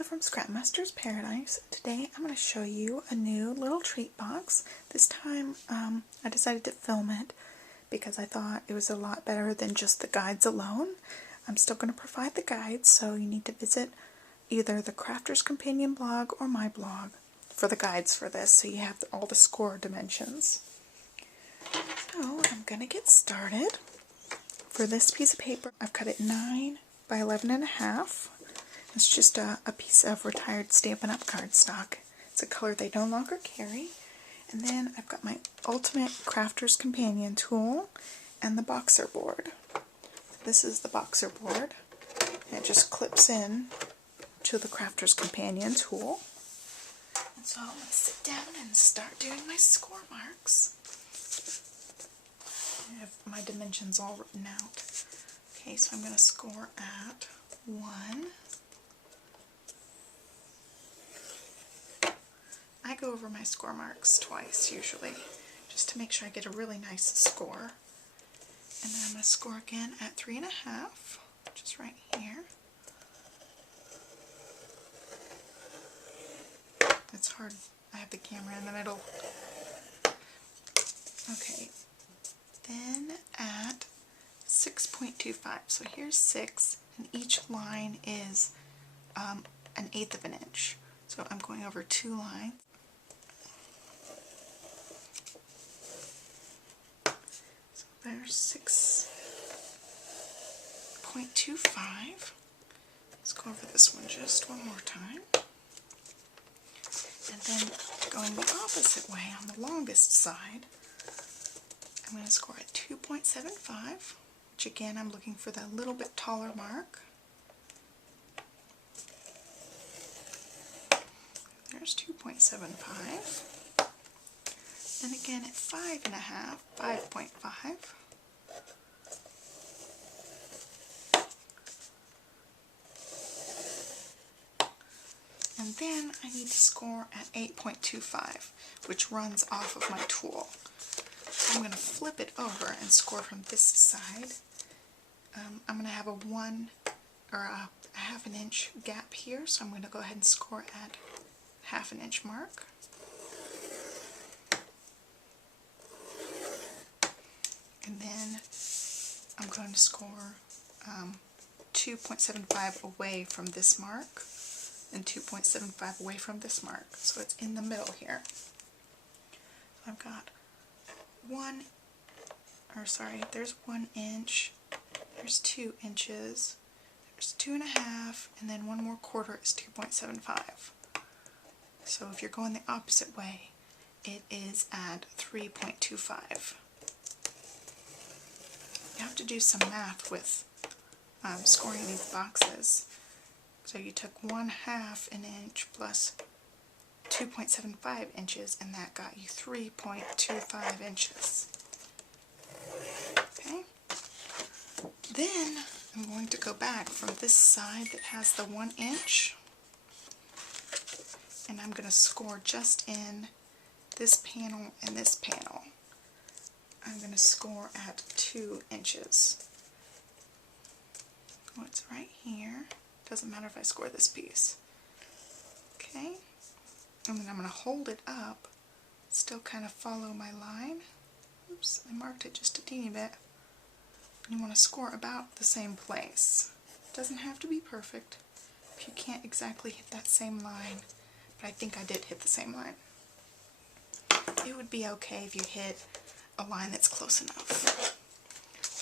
Martha from Scrapmaster's Paradise. Today I'm going to show you a new little treat box. This time I decided to film it because I thought it was a lot better than just the guides alone. I'm still going to provide the guides, so you need to visit either the Crafter's Companion blog or my blog for the guides for this, so you have all the score dimensions. So I'm going to get started. For this piece of paper, I've cut it 9 by 11.5. It's just a piece of retired Stampin' Up! Cardstock. It's a color they no longer carry. And then I've got my Ultimate Crafter's Companion tool and the boxer board. This is the boxer board. And it just clips in to the Crafter's Companion tool. And so I'm going to sit down and start doing my score marks. I have my dimensions all written out. Okay, so I'm going to score at 1. I go over my score marks twice usually, just to make sure I get a really nice score. And then I'm going to score again at 3.5, which is right here. It's hard, I have the camera in the middle. Okay, then at 6.25, so here's 6, and each line is 1/8 of an inch. So I'm going over 2 lines. So there's 6.25. Let's go over this one just one more time. And then going the opposite way on the longest side, I'm going to score at 2.75, which again I'm looking for that little bit taller mark. There's 2.75. And again at 5.5, 5.5. And then I need to score at 8.25, which runs off of my tool. So I'm going to flip it over and score from this side. I'm going to have a 1 or a 1/2 inch gap here, so I'm going to go ahead and score at 1/2 inch mark. And then I'm going to score 2.75 away from this mark and 2.75 away from this mark, so it's in the middle here. So I've got there's 1 inch, there's 2 inches, there's 2.5, and then 1 more quarter is 2.75. So if you're going the opposite way, it is at 3.25. You have to do some math with scoring these boxes. So you took 1/2 an inch plus 2.75 inches, and that got you 3.25 inches. Okay? Then I'm going to go back from this side that has the 1 inch, and I'm going to score just in this panel and this panel. I'm going to score at 2 inches. Oh, it's right here. Doesn't matter if I score this piece. Okay, and then I'm going to hold it up, still kind of follow my line. Oops, I marked it just a teeny bit. You want to score about the same place. It doesn't have to be perfect if you can't exactly hit that same line, but I think I did hit the same line. It would be okay if you hit a line that's close enough.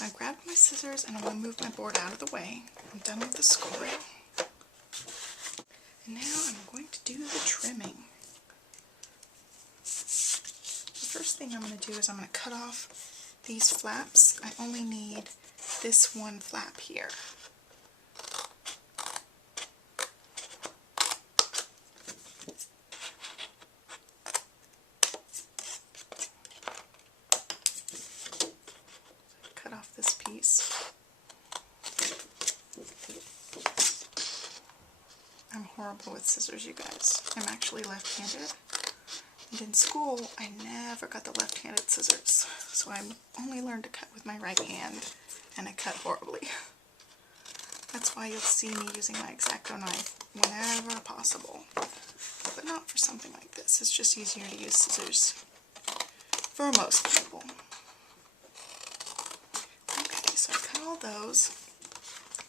I grabbed my scissors and I'm going to move my board out of the way. I'm done with the scoring. And now I'm going to do the trimming. The first thing I'm going to do is I'm going to cut off these flaps. I only need this one flap here. Cut off this piece. I'm horrible with scissors, you guys. I'm actually left-handed. And in school, I never got the left-handed scissors. So I only learned to cut with my right hand, and I cut horribly. That's why you'll see me using my X-Acto knife whenever possible. But not for something like this. It's just easier to use scissors for most people. Okay, so I cut all those,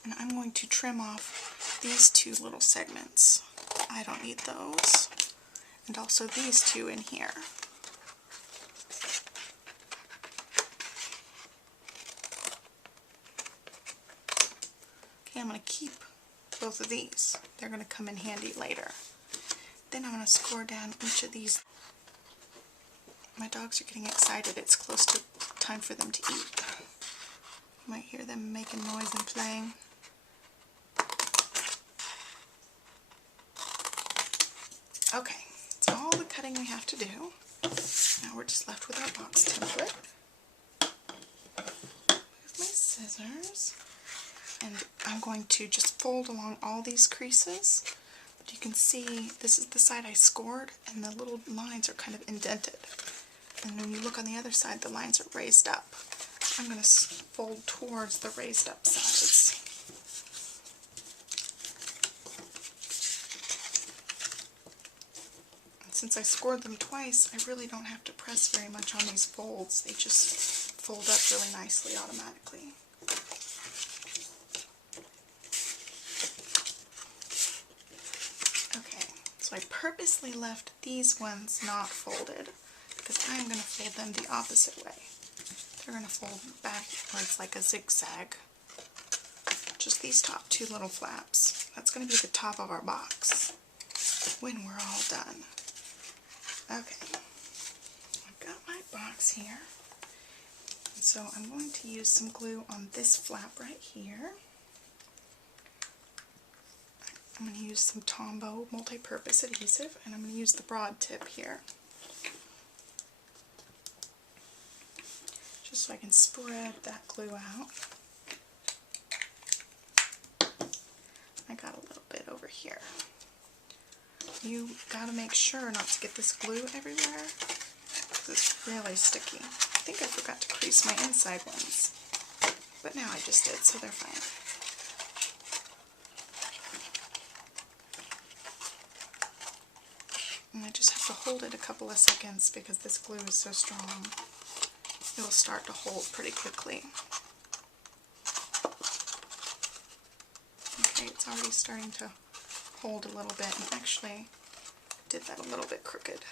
and I'm going to trim off these two little segments. I don't need those. And also these two in here. Okay, I'm going to keep both of these. They're going to come in handy later. Then I'm going to score down each of these. My dogs are getting excited. It's close to time for them to eat. You might hear them making noise and playing. Okay, that's all the cutting we have to do. Now we're just left with our box template. With my scissors. And I'm going to just fold along all these creases. But you can see this is the side I scored, and the little lines are kind of indented. And when you look on the other side, the lines are raised up. I'm going to fold towards the raised up sides. And since I scored them twice, I really don't have to press very much on these folds. They just fold up really nicely automatically. So I purposely left these ones not folded because I'm going to fold them the opposite way. They're going to fold backwards like a zigzag. Just these top two little flaps. That's going to be the top of our box when we're all done. Okay, I've got my box here. And so I'm going to use some glue on this flap right here. I'm going to use some Tombow multi-purpose adhesive, and I'm going to use the broad tip here. Just so I can spread that glue out. I got a little bit over here. You got to make sure not to get this glue everywhere, because it's really sticky. I think I forgot to crease my inside ones, but now I just did, so they're fine. And I just have to hold it a couple of seconds because this glue is so strong. It'll start to hold pretty quickly. Okay, it's already starting to hold a little bit, and actually I did that a little bit crooked.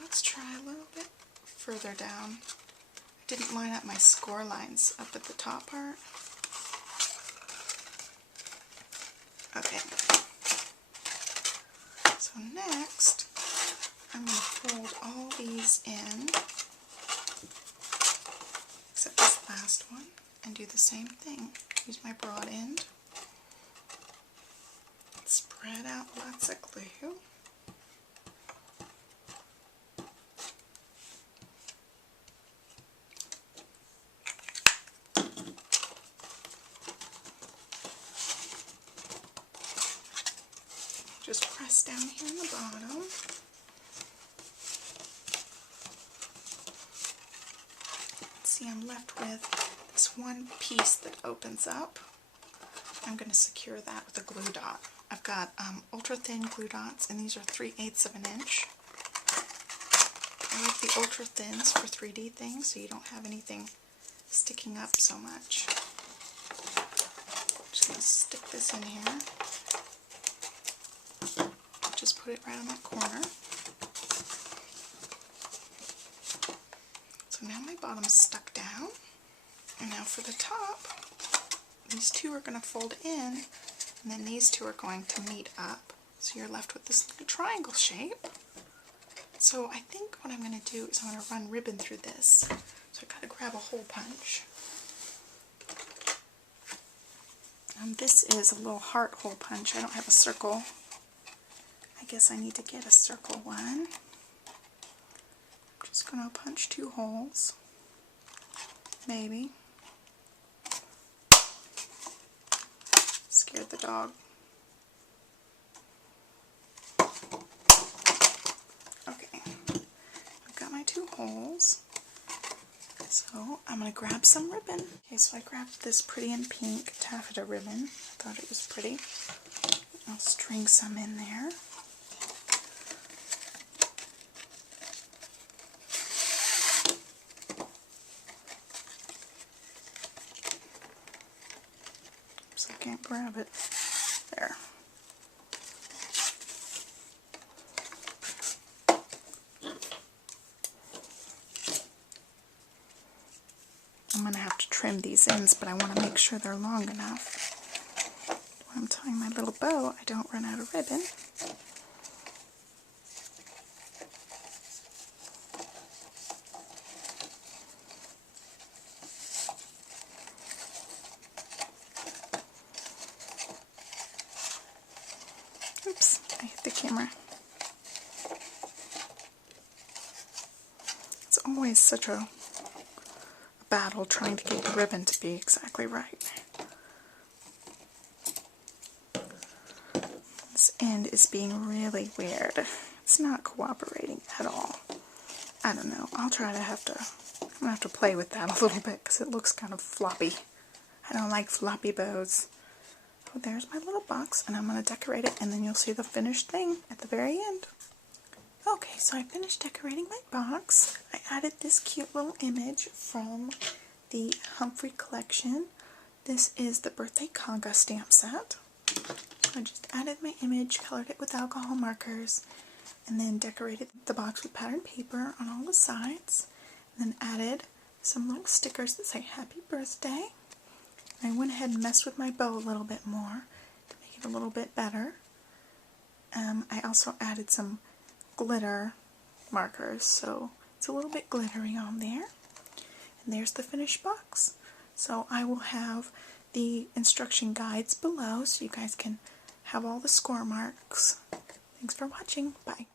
Let's try a little bit further down. I didn't line up my score lines up at the top part. Okay. So next, I'm going to fold all these in, except this last one, and do the same thing. Use my broad end, spread out lots of glue. Just press down here in the bottom. See, I'm left with this one piece that opens up. I'm going to secure that with a glue dot. I've got ultra thin glue dots, and these are 3/8 of an inch. I like the ultra thins for 3D things, so you don't have anything sticking up so much. Just going to stick this in here. Just put it right on that corner. So now my bottom's stuck down. And now for the top, these two are going to fold in, and then these two are going to meet up. So you're left with this little triangle shape. So I think what I'm going to do is I'm going to run ribbon through this. So I've got to grab a hole punch. This is a little heart hole punch. I don't have a circle. I guess I need to get a circle one. I'm just going to punch 2 holes. Maybe. Scared the dog. Okay. I've got my 2 holes. So I'm going to grab some ribbon. Okay, so I grabbed this pretty and pink taffeta ribbon. I thought it was pretty. I'll string some in there. Oops, I can't grab it. There. I'm going to have to trim these ends, but I want to make sure they're long enough. When I'm tying my little bow, I don't run out of ribbon. Oops, I hit the camera. It's always such a battle trying to get the ribbon to be exactly right. This end is being really weird. It's not cooperating at all. I don't know. I'm gonna have to play with that a little bit because it looks kind of floppy. I don't like floppy bows. Oh, there's my little box, and I'm going to decorate it, and then you'll see the finished thing at the very end. Okay, so I finished decorating my box. I added this cute little image from the Humphrey collection. This is the Birthday Conga stamp set. I just added my image, colored it with alcohol markers, and then decorated the box with patterned paper on all the sides, and then added some little stickers that say Happy Birthday. I went ahead and messed with my bow a little bit more to make it a little bit better. I also added some glitter markers, so it's a little bit glittery on there. And there's the finished box. So I will have the instruction guides below so you guys can have all the score marks. Thanks for watching. Bye.